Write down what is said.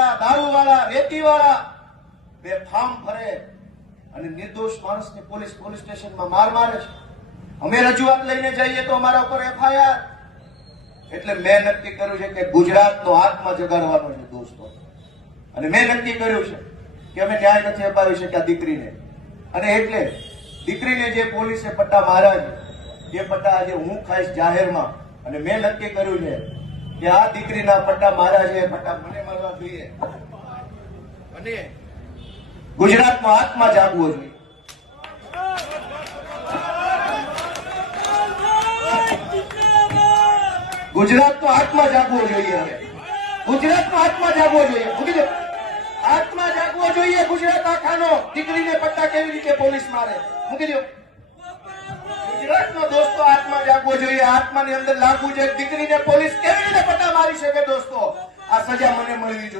કરતા દારૂવાળા, રેતીવાળા બેફામ ફરે અને નિર્દોષ માણસને પોલીસ સ્ટેશનમાં મારે છે. અમે રજૂઆત લઈને જઈએ તો અમારા ઉપર એફઆઈઆર. એટલે મેં નક્કી કર્યું છે કે ગુજરાતનો આત્મા જગાડવાનો છે દોસ્તો. અને મેં નક્કી કર્યું છે કે અમે ન્યાય નથી અપાવી શક્યા દીકરીને, અને એટલે દીકરીને જે પોલીસે પટ્ટા માર્યા છે એ પટ્ટા આજે હું ખાઈશ જાહેરમાં. અને મેં નક્કી કર્યું છે કે આ દીકરીના પટ્ટા માર્યા છે એ પટ્ટા મને મળવા જોઈએ અને ગુજરાતનો આત્મા જાગવો જોઈએ. ગુજરાતનો આત્મા જાગવો જોઈએ. હવે ગુજરાતનો આત્મા જાગવો જોઈએ. મૂકી આત્મા જાગવો જોઈએ ગુજરાત આખાનો. દીકરીને પટ્ટા કેવી રીતે પોલીસ મારે મૂકી દો. ગુજરાતનો દોસ્તો આત્મા જાગવો જોઈએ. આત્માની અંદર લાગવું જોઈએ દીકરીને પોલીસ કેવી રીતે પટ્ટા મારી શકે દોસ્તો. આ સજા મને મળવી જોઈએ.